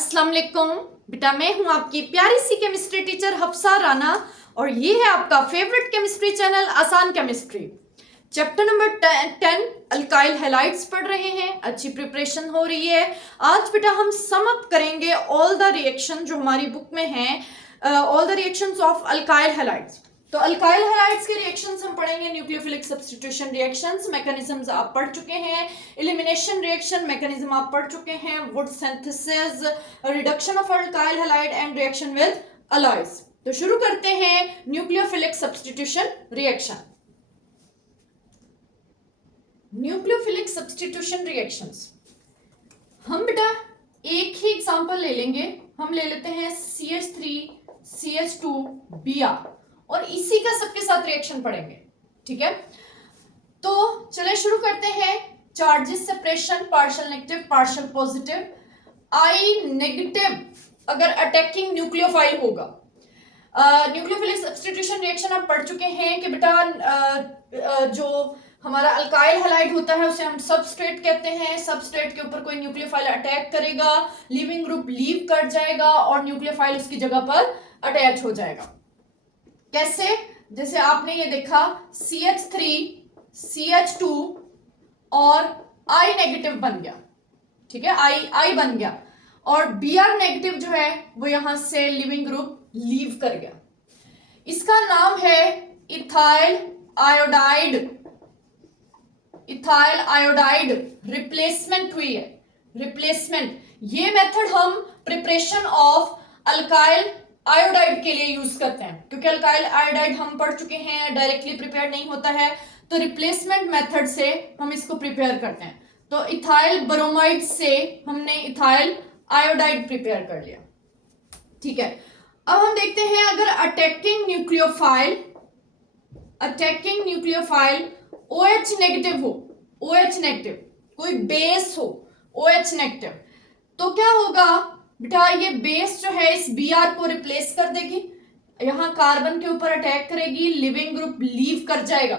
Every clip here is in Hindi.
अस्सलाम वालेकुम बेटा, मैं हूं आपकी प्यारी सी केमिस्ट्री टीचर हफ्सा राना और ये है आपका favourite chemistry channel Aasan chemistry. Chapter number 10 alkyl halides पढ़ रहे हैं। अच्छी प्रिपरेशन हो रही है। आज बेटा हम सम अप करेंगे ऑल द रिएक्शन जो हमारी बुक में है, all the reactions of alkyl halides. तो अल्काइल हैलाइड्स के रिएक्शंस हम पढ़ेंगे। न्यूक्लियोफिलिक सब्स्टिट्यूशन रिएक्शंस मैकेनिज्म्स आप पढ़ चुके हैं। एलिमिनेशन रिएक्शन मैकेनिज्म आप पढ़ चुके हैं। Would synthesis, reduction of alkyl halide and reaction with alloys. तो शुरू करते हैं nucleophilic substitution reaction. Nucleophilic substitution reactions हम बेटा एक ही एग्जांपल ले लेंगे। हम ले लेते हैं CH3CH2Br और इसी का सबके साथ रिएक्शन पढ़ेंगे। ठीक है, तो चलिए शुरू करते हैं। Charges separation, partial negative partial positive. I negative अगर अटैकिंग न्यूक्लियोफाइल होगा। न्यूक्लियोफिलिक सब्स्टिट्यूशन रिएक्शन आप पढ़ चुके हैं कि बेटा जो हमारा अल्काइल हैलाइड होता है उसे हम सबस्ट्रेट कहते हैं। सबस्ट्रेट के ऊपर कोई न्यूक्लियोफाइल अटैक करेगा, लिविंग ग्रुप लीव कर जाएगा और न्यूक्लियोफाइल उसकी जगह पर अटैच हो जाएगा। कैसे? जैसे आपने ये देखा CH3CH2 और I नेगेटिव बन गया। ठीक है, I बन गया और Br नेगेटिव जो है वो यहां से लिविंग ग्रुप लीव कर गया। इसका नाम है ethyl iodide. Ethyl iodide replacement हुई है। रिप्लेसमेंट, ये मेथड हम प्रिपरेशन ऑफ अल्काइल आयोडाइड के लिए यूज करते हैं क्योंकि अल्काइल आयोडाइड हम पढ़ चुके हैं डायरेक्टली प्रिपेयर नहीं होता है, तो रिप्लेसमेंट मेथड से हम इसको प्रिपेयर करते हैं। तो इथाइल ब्रोमाइड से हमने इथाइल आयोडाइड प्रिपेयर कर लिया। ठीक है, अब हम देखते हैं अगर अटैकिंग न्यूक्लियोफाइल OH नेगेटिव हो, OH नेगेटिव कोई बेस हो OH नेगेटिव, तो क्या होगा बेटा, ये बेस जो है इस Br को रिप्लेस कर देगी, यहां कार्बन के ऊपर अटैक करेगी, लिविंग ग्रुप लीव कर जाएगा।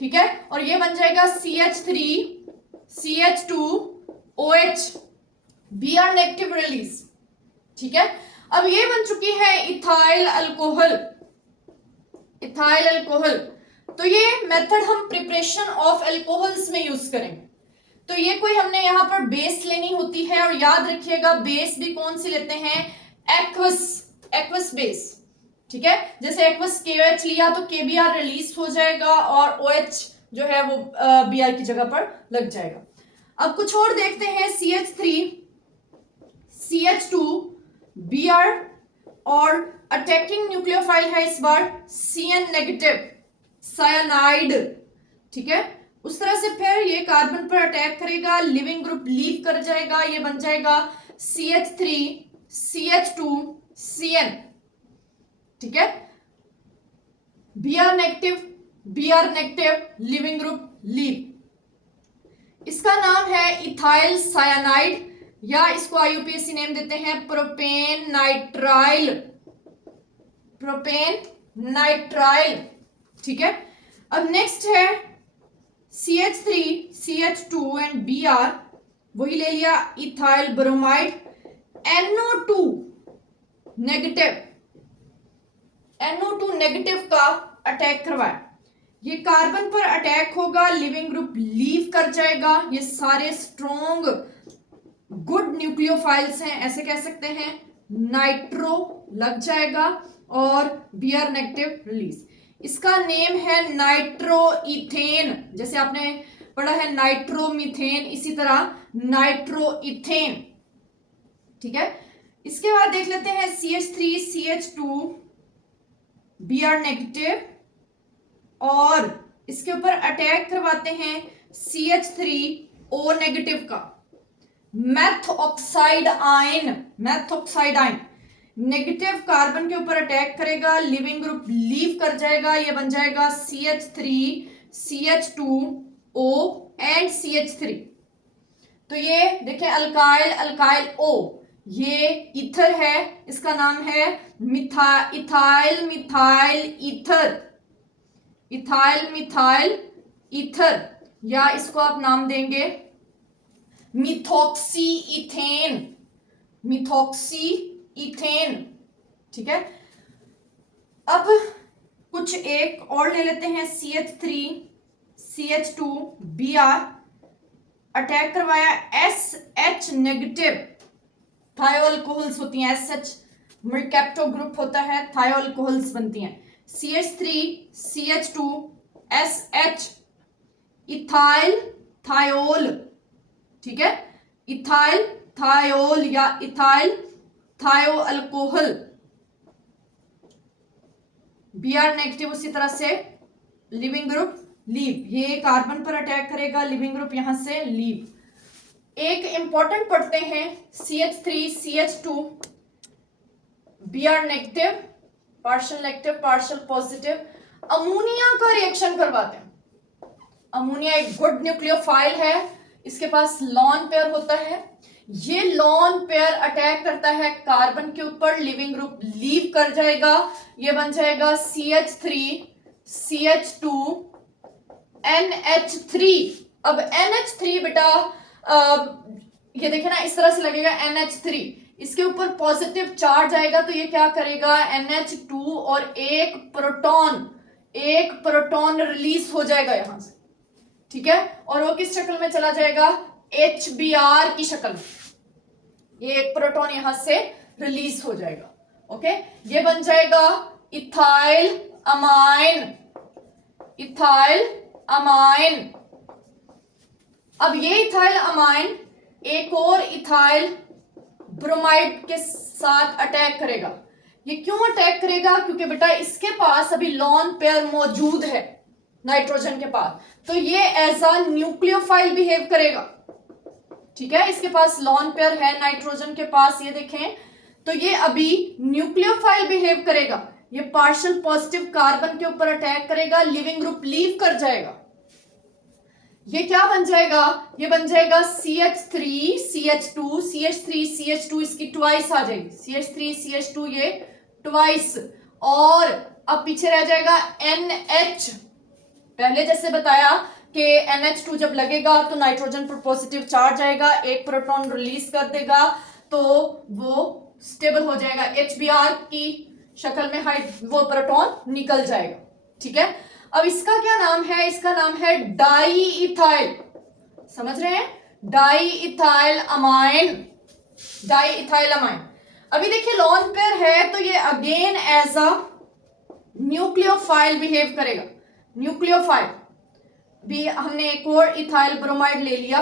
ठीक है, और ये बन जाएगा CH3CH2OH, Br नेगेटिव रिलीज। ठीक है, अब ये बन चुकी है इथाइल अल्कोहल। इथाइल अल्कोहल, तो ये मेथड हम प्रिपरेशन ऑफ अल्कोहल्स में यूज करेंगे। तो ये कोई हमने यहाँ पर बेस लेनी होती है और याद रखिएगा बेस भी कौन सी लेते हैं, एक्वस बेस। ठीक है, जैसे एक्वस KOH लिया तो KBr रिलीज हो जाएगा और OH जो है वो Br की जगह पर लग जाएगा। अब कुछ और देखते हैं, CH3CH2Br और अटैकिंग न्यूक्लियोफाइल है इस बार Cn नेगेटिव साइनाइड। ठीक है, उस तरह से फिर ये कार्बन पर अटैक करेगा, लिविंग ग्रुप लीव कर जाएगा, ये बन जाएगा CH3CH2Cn। ठीक है, Br negative leaving group leave. इसका नाम है इथाइल साइनाइड या इसको IUPAC नेम देते हैं प्रोपेन नाइट्राइल। ठीक है, अब नेक्स्ट है CH3CH2 एंड Br, वही ले लिया इथाइल ब्रोमाइड, NO2 नेगेटिव का अटैक करवाया, ये कार्बन पर अटैक होगा, लिविंग ग्रुप लीव कर जाएगा। ये सारे स्ट्रॉन्ग गुड न्यूक्लियोफाइल्स हैं, ऐसे कह सकते हैं। नाइट्रो लग जाएगा और Br नेगेटिव रिलीज। इसका नेम है नाइट्रोइथेन, जैसे आपने पढ़ा है नाइट्रोमीथेन, इसी तरह नाइट्रोइथेन। ठीक है, इसके बाद देख लेते हैं CH3CH2 Br नेगेटिव और इसके ऊपर अटैक करवाते हैं CH3O नेगेटिव का मेथॉक्साइड आयन नेगेटिव कार्बन के ऊपर अटैक करेगा, लिविंग ग्रुप लीव कर जाएगा, ये बन जाएगा CH3CH2O एंड CH3। तो ये देखें अल्काइल O, ये ईथर है, इसका नाम है इथाइल मिथाइल ईथर या इसको आप नाम देंगे मिथॉक्सी इथेन। मिथॉक्सी इथेन, ठीक है। अब कुछ एक और ले लेते हैं, CH3CH2Br, अटैक करवाया SH नेगेटिव थायो अल्कोहल्स होती हैं, SH मर्कैप्टो ग्रुप होता है, थायो अल्कोहल्स बनती हैं। CH3CH2SH इथाइल थायोल, ठीक है, इथाइल थायोल या इथाइल थायो अल्कोहल। Br नेगेटिव उसी तरह से लिविंग ग्रुप लीव, ये कार्बन पर अटैक करेगा, लिविंग ग्रुप यहां से लीव। एक इंपॉर्टेंट पढ़ते हैं, CH3CH2 Br negative, partial negative partial positive, ammonia का रिएक्शन करवाते हैं। अमोनिया एक गुड न्यूक्लियोफाइल है, इसके पास लॉन पेयर होता है, ये लॉन पेयर अटैक करता है कार्बन के ऊपर, लिविंग ग्रुप लीव कर जाएगा, ये बन जाएगा CH3CH2NH3। अब NH3 बेटा ये देखे ना, इस तरह से लगेगा NH3, इसके ऊपर पॉजिटिव चार्ज आएगा तो ये क्या करेगा, NH2 और एक प्रोटॉन रिलीज हो जाएगा यहां से, ठीक है, और वो किस शक्ल में चला जाएगा, HBr की शक्ल में, ये एक प्रोटॉन यहां से रिलीज हो जाएगा। ओके, ये बन जाएगा इथाइल अमाइन। अब ये इथाइल अमाइन एक और इथाइल ब्रोमाइड के साथ अटैक करेगा। ये क्यों अटैक करेगा, क्योंकि बेटा इसके पास अभी लॉन पेयर मौजूद है नाइट्रोजन के पास, तो ये एज अ न्यूक्लियोफाइल बिहेव करेगा, ठीक है, इसके पास लॉन पेयर है नाइट्रोजन के पास, ये देखें, तो ये अभी न्यूक्लियोफाइल बिहेव करेगा, ये पार्शियल पॉजिटिव कार्बन के ऊपर अटैक करेगा, लिविंग ग्रुप लीव कर जाएगा। ये क्या बन जाएगा, ये बन जाएगा CH3CH2 इसकी ट्वाइस आ जाएगी, CH3CH2 ये ट्वाइस, और अब पीछे रह जाएगा NH। पहले जैसे बताया कि NH2 जब लगेगा तो नाइट्रोजन पर पॉजिटिव चार्ज आएगा, एक प्रोटॉन रिलीज कर देगा तो वो स्टेबल हो जाएगा, HBr की शक्ल में वो प्रोटॉन निकल जाएगा, ठीक है। अब इसका क्या नाम है, इसका नाम है डाई इथाइल, समझ रहे हैं, डाई इथाइल अमाइन। अभी देखिए लॉन पेयर है तो ये again as a nucleophile behave करेगा, न्यूक्लियोफाइल भी हमने एक और इथाइल ब्रोमाइड ले लिया।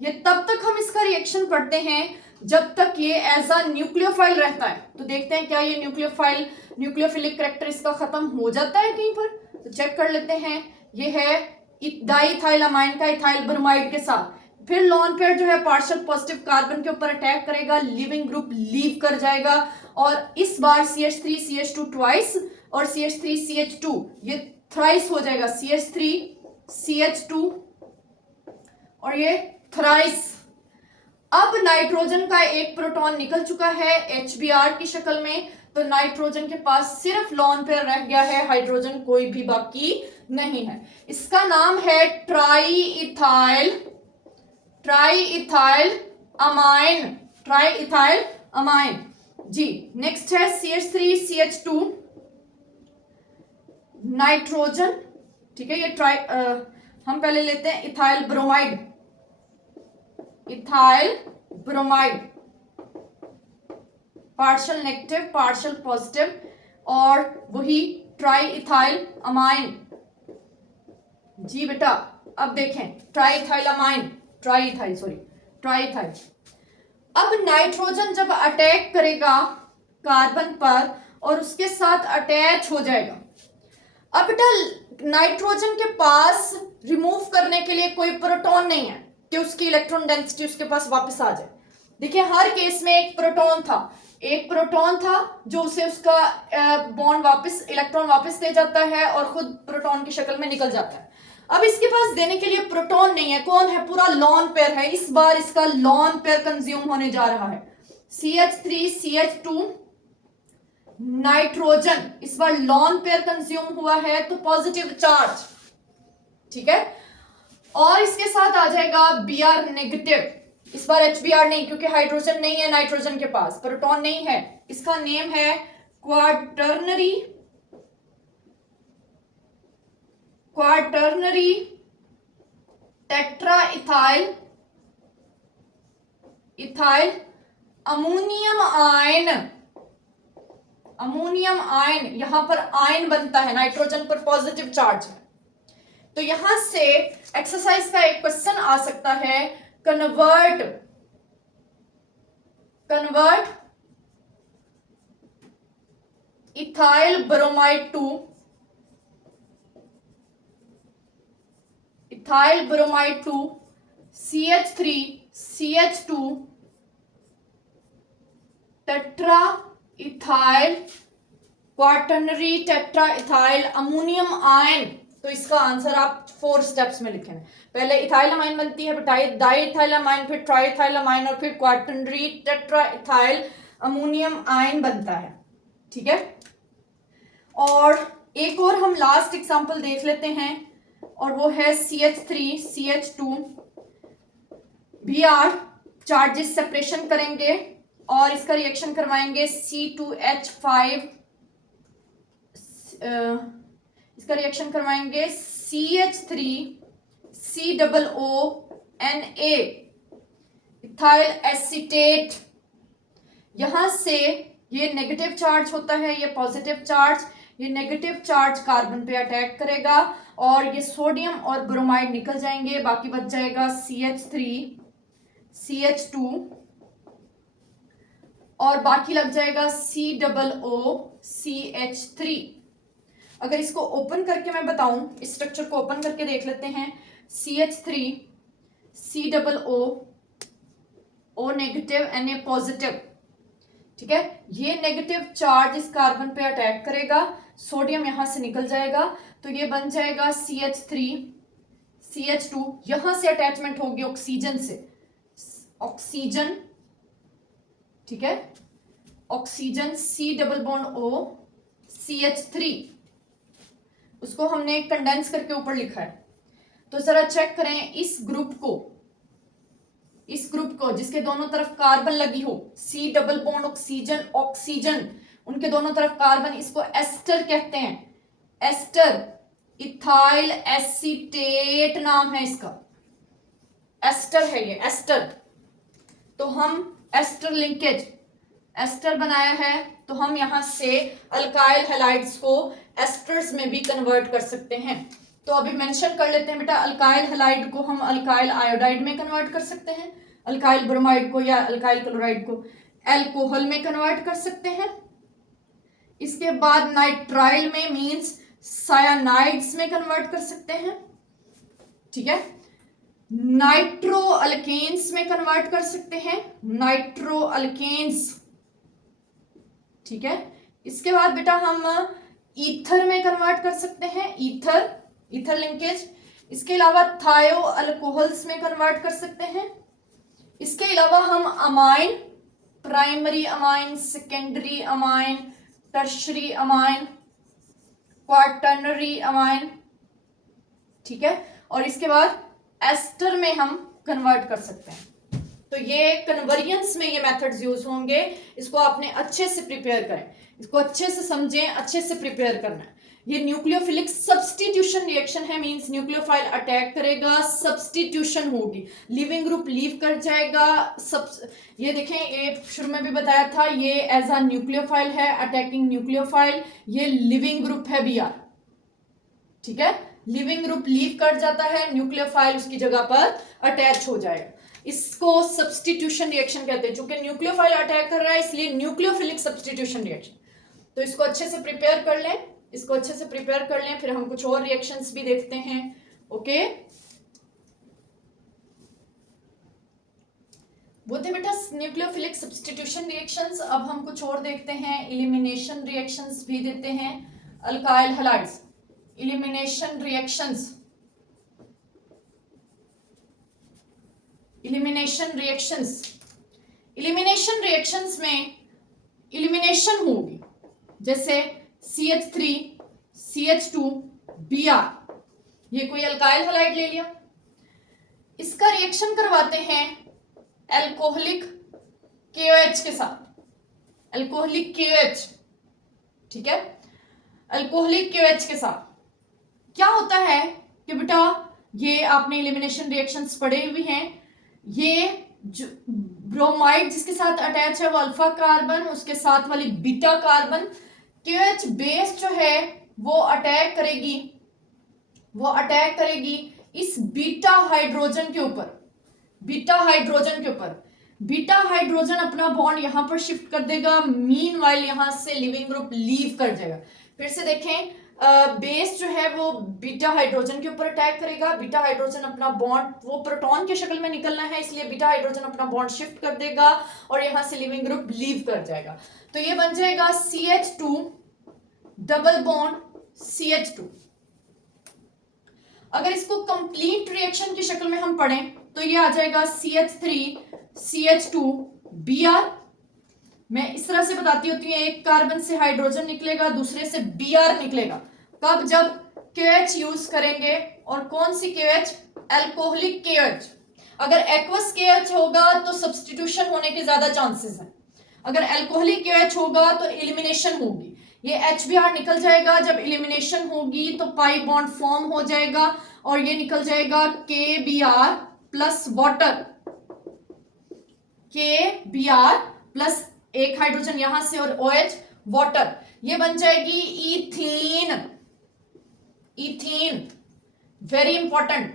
ये तब तक हम इसका रिएक्शन पढ़ते हैं जब तक ये एज अ न्यूक्लियोफाइल रहता है, तो देखते हैं क्या ये न्यूक्लियोफिलिक कैरेक्टर इसका खत्म हो जाता है कहीं पर, तो चेक कर लेते हैं। ये है डाइथाइल अमाइन का इथाइल ब्रोमाइड के साथ, फिर लॉन पेयर जो है पार्शियल पॉजिटिव कार्बन के ऊपर अटैक करेगा, लिविंग ग्रुप लीव कर जाएगा, और इस बार CH3CH2 ट्वाइस और CH3CH2 ये थ्राइस हो जाएगा, CH3CH2 और ये थ्राइस। अब नाइट्रोजन का एक प्रोटॉन निकल चुका है HBr की शक्ल में, तो नाइट्रोजन के पास सिर्फ लॉन पेयर रह गया है, हाइड्रोजन कोई भी बाकी नहीं है। इसका नाम है ट्राई इथाइल अमाइन जी। नेक्स्ट है CH3CH2 नाइट्रोजन, ठीक है, ये हम पहले लेते हैं ethyl bromide, partial negative partial positive, और वही ट्राई इथाइल अमाइन जी बेटा। अब देखें ट्राई इथाइल। अब नाइट्रोजन जब अटैक करेगा कार्बन पर और उसके साथ अटैच हो जाएगा, अब बेटा नाइट्रोजन के पास रिमूव करने के लिए कोई प्रोटॉन नहीं है कि उसकी इलेक्ट्रॉन डेंसिटी उसके पास वापस आ जाए। देखिए हर केस में एक प्रोटॉन था जो उसे उसका बॉन्ड वापस, इलेक्ट्रॉन वापस दे जाता है और खुद प्रोटॉन की शक्ल में निकल जाता है। अब इसके पास देने के लिए प्रोटॉन नहीं है, कौन है, पूरा लॉन पेयर है। इस बार इसका लॉन पेयर कंज्यूम होने जा रहा है, CH3CH2 नाइट्रोजन, इस बार लॉन पेयर कंज्यूम हुआ है तो पॉजिटिव चार्ज, ठीक है, और इसके साथ आ जाएगा Br नेगेटिव, इस बार HBr नहीं, क्योंकि हाइड्रोजन नहीं है नाइट्रोजन के पास, प्रोटॉन नहीं है। इसका नेम है quaternary tetra ethyl ammonium ion. यहां पर आयन बनता है, नाइट्रोजन पर पॉजिटिव चार्ज है। तो यहां से एक्सरसाइज का एक क्वेश्चन आ सकता है, convert ethyl bromide to CH3CH2 tetra ethyl quaternary tetra ethyl ammonium ion. तो इसका आंसर आप 4 स्टेप्स में लिखें। पहले इथाइलमाइन बनती है, फिर डाइइथाइलमाइन, फिर ट्राइइथाइलमाइन और फिर quaternary tetra ethyl ammonium ion बनता है। ठीक है, और एक और हम लास्ट एग्जांपल देख लेते हैं, और वो है CH3CH2 Br। चार्जेस सेपरेशन करेंगे और इसका रिएक्शन करवाएंगे C2H5, इसका रिएक्शन करवाएंगे CH3COONA इथाइल एसीटेट। यहां से ये नेगेटिव चार्ज होता है, ये पॉजिटिव चार्ज। ये नेगेटिव चार्ज कार्बन पे अटैक करेगा और ये सोडियम और ब्रोमाइड निकल जाएंगे, बाकी बच जाएगा CH3CH2 और बाकी लग जाएगा COOCH3। अगर इसको ओपन करके मैं बताऊं, इस स्ट्रक्चर को ओपन करके देख लेते हैं, CH3COO नेगेटिव Na पॉजिटिव। ठीक है, ये नेगेटिव चार्ज इस कार्बन पे अटैक करेगा, सोडियम यहां से निकल जाएगा, तो ये बन जाएगा CH3CH2। यहां से अटैचमेंट होगी ऑक्सीजन से, ऑक्सीजन। ठीक है, oxygen C double bond O CH3, उसको हमने कंडेंस करके ऊपर लिखा है। तो जरा चेक करें इस ग्रुप को जिसके दोनों तरफ कार्बन लगी हो, C डबल बॉन्ड ऑक्सीजन, उनके दोनों तरफ कार्बन, इसको एस्टर कहते हैं। एस्टर, इथाइल एसीटेट नाम है इसका, एस्टर है ये, एस्टर। तो हम एस्टर बनाया है, तो हम यहां से अल्काइल हैलाइड्स को एस्टर्स में भी कन्वर्ट कर सकते हैं। तो अभी मेंशन कर लेते हैं बेटा, अल्काइल हैलाइड को हम अल्काइल आयोडाइड में कन्वर्ट कर सकते हैं, अल्काइल ब्रोमाइड को या अल्काइल क्लोराइड को एल्कोहल में कन्वर्ट कर सकते हैं। इसके बाद नाइट्राइल में मींस सायानाइड्स में कन्वर्ट कर सकते हैं। ठीक है, नाइट्रो अल्केन्स में कन्वर्ट कर सकते हैं, नाइट्रो अल्केन्स। ठीक है, इसके बाद बेटा हम ईथर में कन्वर्ट कर सकते हैं, ईथर लिंकेज। इसके अलावा थायो अल्कोहल्स में कन्वर्ट कर सकते हैं। इसके अलावा हम amine, primary amine, secondary amine, tertiary amine, quaternary amine. ठीक है, और इसके बाद एस्टर में हम कन्वर्ट कर सकते हैं। तो ये कन्वर्जेंस में ये मेथड्स यूज होंगे, इसको आपने अच्छे से प्रिपेयर करें, इसको अच्छे से समझें, अच्छे से प्रिपेयर करना है। ये न्यूक्लियोफिलिक सब्स्टिट्यूशन रिएक्शन है, मींस न्यूक्लियोफाइल अटैक करेगा, सब्स्टिट्यूशन होगी, लिविंग ग्रुप लीव कर जाएगा। ये देखें, ये शुरू में भी बताया था, ये एज अ न्यूक्लियोफाइल है, अटैकिंग न्यूक्लियोफाइल, ये लिविंग ग्रुप है Br। ठीक है, लिविंग ग्रुप लीव कर जाता है, न्यूक्लियोफाइल उसकी जगह पर अटैच हो जाएगा। इसको सब्स्टिट्यूशन रिएक्शन कहते हैं। चूंकि न्यूक्लियोफाइल अटैक कर रहा है इसलिए न्यूक्लियोफिलिक सब्स्टिट्यूशन रिएक्शन। तो इसको अच्छे से प्रिपेयर कर लें, फिर हम कुछ और रिएक्शंस भी देखते हैं। ओके, वो थे बेटा न्यूक्लियोफिलिक सब्स्टिट्यूशन रिएक्शंस। अब हम कुछ और देखते हैं, एलिमिनेशन रिएक्शंस भी देते हैं। अल्काइल हैलाइड्स, एलिमिनेशन रिएक्शंस में एलिमिनेशन होगी, जैसे CH3 CH2 Br, ये कोई अल्काइल हैलाइड ले लिया, इसका रिएक्शन करवाते हैं एल्कोहलिक KOH के साथ, एल्कोहलिक KOH, ठीक है, अल्कोहलिक KOH के साथ क्या होता है कि बेटा ये आपने एलिमिनेशन रिएक्शंस पढ़े हुए हैं, ये जो ब्रोमाइड जिसके साथ अटैच है वो अल्फा कार्बन, उसके साथ वाली बीटा कार्बन, KOH बेस जो है वो अटैक करेगी इस बीटा हाइड्रोजन के ऊपर, बीटा हाइड्रोजन अपना बॉन्ड यहां पर शिफ्ट कर देगा, मीनवाइल यहां से लिविंग ग्रुप लीव कर जाएगा। फिर से देखें, बेस जो है वो बीटा हाइड्रोजन के ऊपर अटैक करेगा, बीटा हाइड्रोजन अपना बॉन्ड, वो प्रोटॉन की शक्ल में निकलना है इसलिए बीटा हाइड्रोजन अपना बॉन्ड शिफ्ट कर देगा और यहां से लिविंग ग्रुप लीव कर जाएगा। तो ये बन जाएगा CH2 डबल बॉन्ड CH2। अगर इसको कंप्लीट रिएक्शन की शक्ल में हम पढ़ें तो ये आ जाएगा CH3 CH2 Br। मैं इस तरह से बताती होती हूँ, एक कार्बन से हाइड्रोजन निकलेगा, दूसरे से Br निकलेगा। कब? जब KOH यूज करेंगे। और कौन सी KOH? Alcoholic KOH। अगर एक्वस KOH होगा तो सब्स्टिट्यूशन होने के ज्यादा चांसेस हैं, अगर एल्कोहलिक KOH होगा तो एलिमिनेशन होगी, ये HBr निकल जाएगा, जब एलिमिनेशन होगी तो पाई बॉन्ड फॉर्म हो जाएगा और ये निकल जाएगा KBr plus water, KBr plus एक हाइड्रोजन यहां से और OH वाटर, ये बन जाएगी ethene. Very important,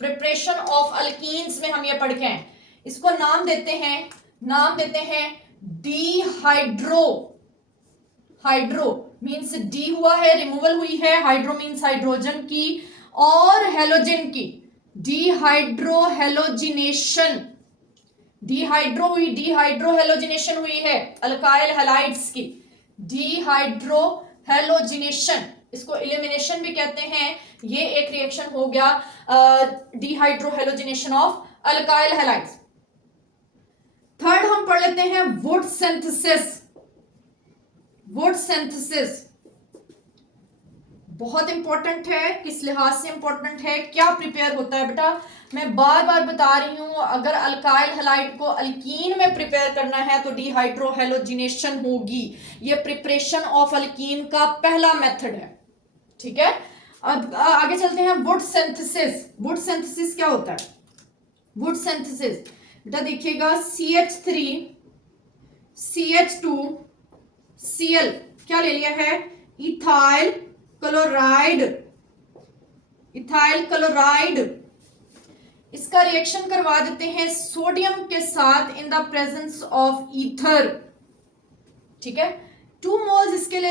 preparation of alkenes में हम ये पढ़ के हैं। इसको नाम देते हैं हाइड्रो मीन्स डी हुआ है, रिमूवल हुई है, हाइड्रो मीन्स हाइड्रोजन की और हेलोजन की, डिहाइड्रो हेलोजिनेशन हुई है अल्काइल हैलाइड्स की, डिहाइड्रो हेलोजिनेशन, इसको एलिमिनेशन भी कहते हैं। ये एक रिएक्शन हो गया dehydro halogenation of alkyl halides. Third हम पढ़ लेते हैं वुड सिंथेसिस। बहुत इंपॉर्टेंट है, किस लिहाज से इंपॉर्टेंट है, क्या प्रिपेयर होता है बेटा, मैं बार बार बता रही हूं, अगर अल्काइल हैलाइड को अल्कीन में प्रिपेयर करना है तो डिहाइड्रो हेलोजिनेशन होगी। ये प्रिपरेशन ऑफ अल्कीन का पहला मेथड है, ठीक है। अब आगे चलते हैं वुड सिंथेसिस क्या होता है? वुड सिंथेसिस बेटा देखिएगा, CH3 CH2 Cl क्या ले लिया है? इथाइल क्लोराइड, इसका रिएक्शन करवा देते हैं सोडियम के साथ in the presence of ether, ठीक है। 2 मोल्स इसके ले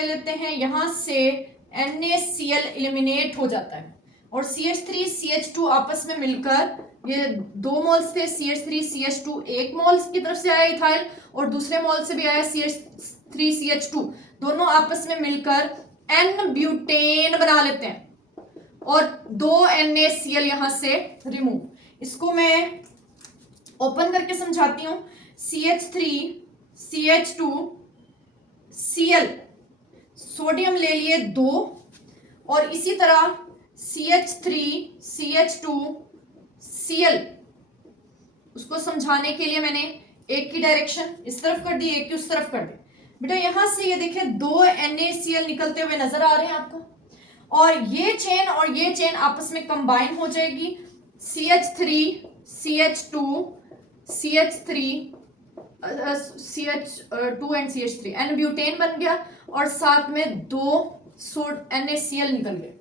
लेते हैं, यहां से NaCl एलिमिनेट हो जाता है और CH3 CH2 आपस में मिलकर, ये 2 मोल्स थे, CH3 CH2 एक मोल की तरफ से आया इथाइल और दूसरे मोल से भी आया CH3 CH2, दोनों आपस में मिलकर N-ब्यूटेन बना लेते हैं और 2 NaCl यहां से रिमूव। इसको मैं ओपन करके समझाती हूं, CH3 CH2 Cl, सोडियम ले लिए 2 और इसी तरह CH3 CH2 Cl, उसको समझाने के लिए मैंने एक की डायरेक्शन इस तरफ कर दी, एक की उस तरफ कर दी। बेटा यहां से ये देखिए 2 NaCl निकलते हुए नजर आ रहे हैं आपको, और ये चेन आपस में कंबाइन हो जाएगी, CH3 CH2 CH3 CH2 and CH3 N butane बन गया और साथ में 2 NaCl निकल गए,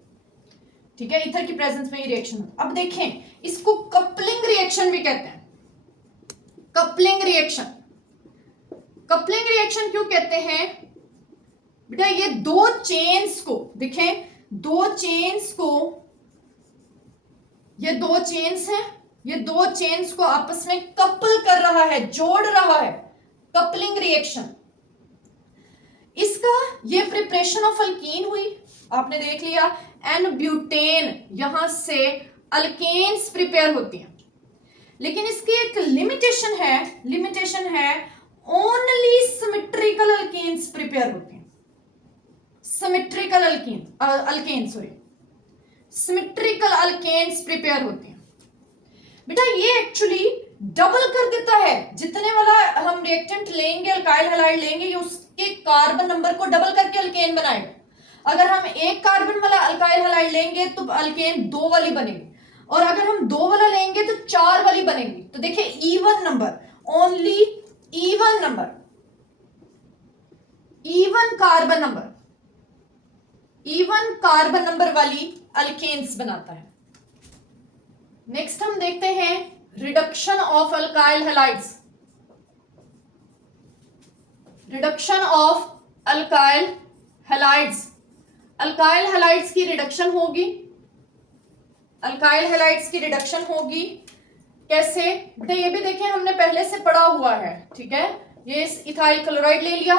ठीक है। ईथर की प्रेजेंस में ये रिएक्शन। अब देखें, इसको कपलिंग रिएक्शन भी कहते हैं। कपलिंग रिएक्शन क्यों कहते हैं बेटा? ये 2 चेन्स को देखें, 2 चेन्स को आपस में कपल कर रहा है, जोड़ रहा है, कपलिंग रिएक्शन। इसका ये प्रिपरेशन ऑफ अल्कीन हुई, आपने देख लिया, N-ब्यूटेन यहां से अल्केन्स प्रिपेयर होती हैं, लेकिन इसकी एक लिमिटेशन है, ओनली सिमेट्रिकल अल्केन्स प्रिपेयर होती हैं, सिमेट्रिकल अल्केन्स प्रिपेयर होती हैं। बेटा ये एक्चुअली डबल कर देता है, जितने वाला हम रिएक्टेंट लेंगे, अल्काइल हैलाइड लेंगे, ये उसके कार्बन नंबर को डबल करके अल्केन बनाएगा। अगर हम एक कार्बन वाला अल्काइल हैलाइड लेंगे तो अल्केन 2 वाली बनेगी, और अगर हम 2 वाला लेंगे तो 4 वाली बनेगी। तो देखिए even number, only even number, even carbon number वाली अल्केन्स बनाता है। नेक्स्ट हम देखते हैं reduction of alkyl halides. Reduction of alkyl halides, alkyl halides की रिडक्शन होगी, अल्काइल हैलाइड्स की रिडक्शन होगी कैसे बेटा, ये भी देखें हमने पहले से पढ़ा हुआ है, ठीक है। ये इथाइल क्लोराइड ले लिया,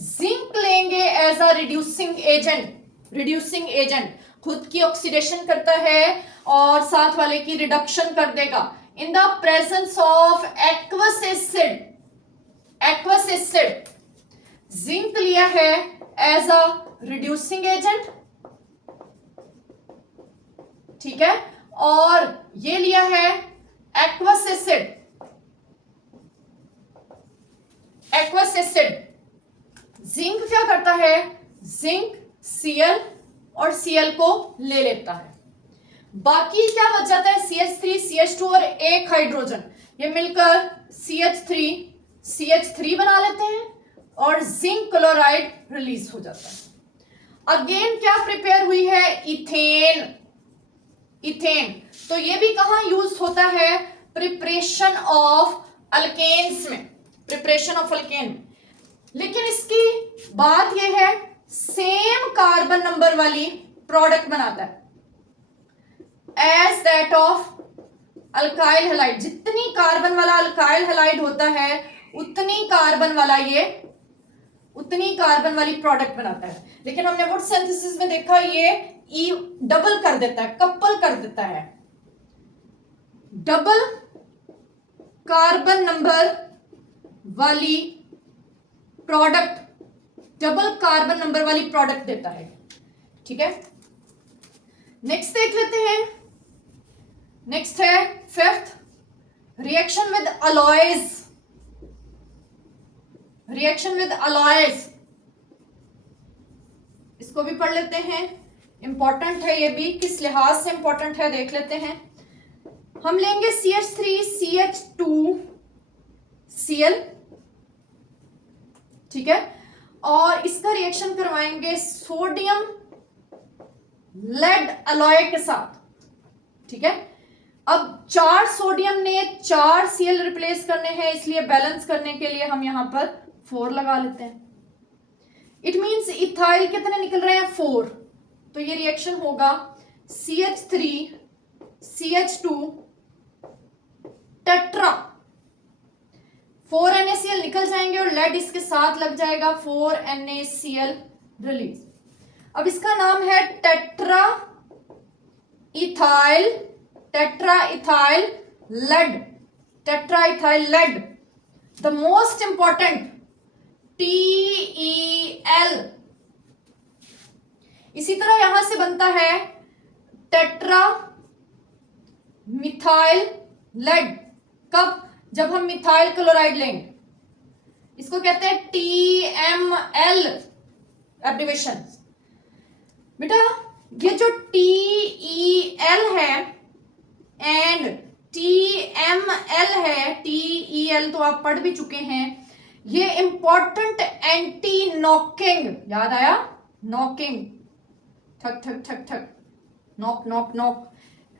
जिंक लेंगे as a reducing agent, reducing agent खुद की ऑक्सीडेशन करता है और साथ वाले की रिडक्शन कर देगा in the presence of aqueous acid, aqueous acid. Zinc लिया है एज अ रिड्यूसिंग एजेंट, ठीक है, और ये लिया है aqueous acid, aqueous acid. Zinc क्या करता है, जिंक Cl और Cl को ले लेता है, बाकी क्या बच जाता है CH3, CH2 और एक हाइड्रोजन, ये मिलकर CH3 बना लेते हैं और जिंक क्लोराइड रिलीज हो जाता है। अगेन क्या प्रिपेयर हुई है, इथेन, इथेन। तो ये भी कहां यूज होता है, प्रिपरेशन ऑफ अल्केन्स में, प्रिपरेशन ऑफ अल्केन। लेकिन इसकी बात यह है सेम कार्बन नंबर वाली प्रोडक्ट बनाता है as that of alkyl halide. जितनी कार्बन वाला अल्काइल हैलाइड होता है उतनी कार्बन वाला ये, उतनी कार्बन वाली प्रोडक्ट बनाता है। लेकिन हमने वुड सिंथेसिस में देखा ये ई डबल कर देता है, कपल कर देता है, डबल कार्बन नंबर वाली प्रोडक्ट, डबल कार्बन नंबर वाली प्रोडक्ट देता है, ठीक है। नेक्स्ट देख लेते हैं, नेक्स्ट है fifth, reaction with alloys, reaction with alloys. इसको भी पढ़ लेते हैं, इंपॉर्टेंट है ये भी, किस लिहाज से इंपॉर्टेंट है देख लेते हैं। हम लेंगे CH3 CH2 Cl, ठीक है, और इसका रिएक्शन करवाएंगे सोडियम लेड अलॉय के साथ, ठीक है। अब 4 सोडियम ने 4 Cl रिप्लेस करने हैं, इसलिए बैलेंस करने के लिए हम यहां पर 4 लगा लेते हैं। इट मींस इथाइल कितने निकल रहे हैं, 4। तो ये रिएक्शन होगा CH3 CH2 टेट्रा, 4 NaCl निकल जाएंगे और लेड इसके साथ लग जाएगा, 4 NaCl रिलीज। अब इसका नाम है tetra ethyl, tetra ethyl lead, tetra ethyl lead. The most important TeL। इसी तरह यहां से बनता है टेट्रा मिथाइल लेड, कब, जब हम मिथाइल क्लोराइड लेंगे, इसको कहते हैं TML एब्रिविएशन। बेटा ये जो TeL है एंड TML है, TeL तो आप पढ़ भी चुके हैं, ये इंपॉर्टेंट एंटी नॉकिंग, याद आया, नॉकिंग, ठक ठक ठक ठक, knock knock knock,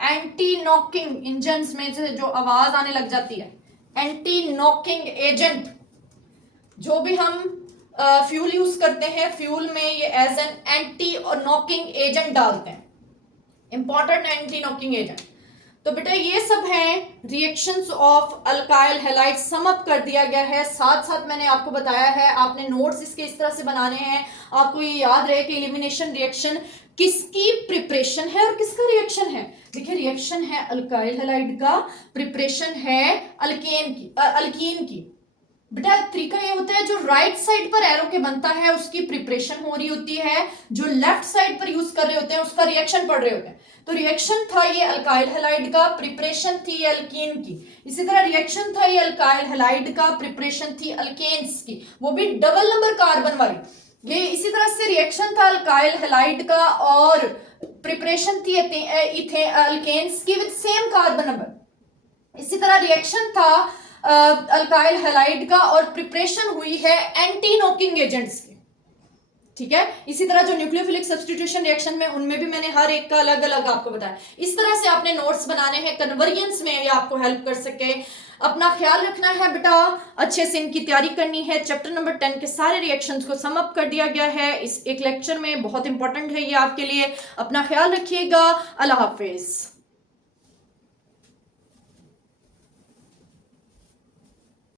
anti knocking engines में से जो आवाज आने लग जाती है, एंटी नॉकिंग एजेंट। जो भी हम फ्यूल यूज करते हैं, फ्यूल में ये एज एन एंटी और नॉकिंग एजेंट डालते हैं, इंपॉर्टेंट एंटी नॉकिंग एजेंट। तो बेटा ये सब हैं reactions of alkyl halide, sum up कर दिया गया है। साथ साथ मैंने आपको बताया है, आपने नोट्स इसके इस तरह से बनाने हैं, आपको ये याद रहे कि एलिमिनेशन रिएक्शन किसकी प्रिपरेशन है और किसका रिएक्शन है। देखिए रिएक्शन है अल्काइल हैलाइड का, प्रिपरेशन है अल्केन की, अल्कीन की। बेटा तरीका ये होता है, जो राइट साइड पर एरो के बनता है उसकी प्रिपरेशन हो रही होती है, जो लेफ्ट साइड पर यूज कर रहे होते हैं उसका रिएक्शन पढ़ रहे होते हैं। तो रिएक्शन था ये अल्काइल हैलाइड का, प्रिपरेशन थी एल्कीन की। इसी तरह रिएक्शन था ये अल्काइल हैलाइड का, प्रिपरेशन थी अल्केन्स की, वो भी डबल नंबर कार्बन वाली। ये इसी तरह से रिएक्शन था अल्काइल हैलाइड का और प्रिपरेशन थी अल्केन्स की विद सेम कार्बन नंबर। इसी तरह रिएक्शन था अल्काइल हैलाइड का और प्रिपरेशन हुई है एंटी नॉकिंग एजेंट्स की, ठीक है। इसी तरह जो न्यूक्लियोफिलिक सब्स्टिट्यूशन रिएक्शन में, उनमें भी मैंने हर एक का अलग अलग आपको बताया। इस तरह से आपने नोट्स बनाने हैं कन्वर्जेंस में, ये आपको हेल्प कर सके। अपना ख्याल रखना है बेटा, अच्छे से इनकी तैयारी करनी है। चैप्टर नंबर 10 के सारे रिएक्शंस को सम अप कर दिया गया है इस एक लेक्चर में, बहुत इंपॉर्टेंट है ये आपके लिए। अपना ख्याल रखिएगा। अल्लाह हाफिज।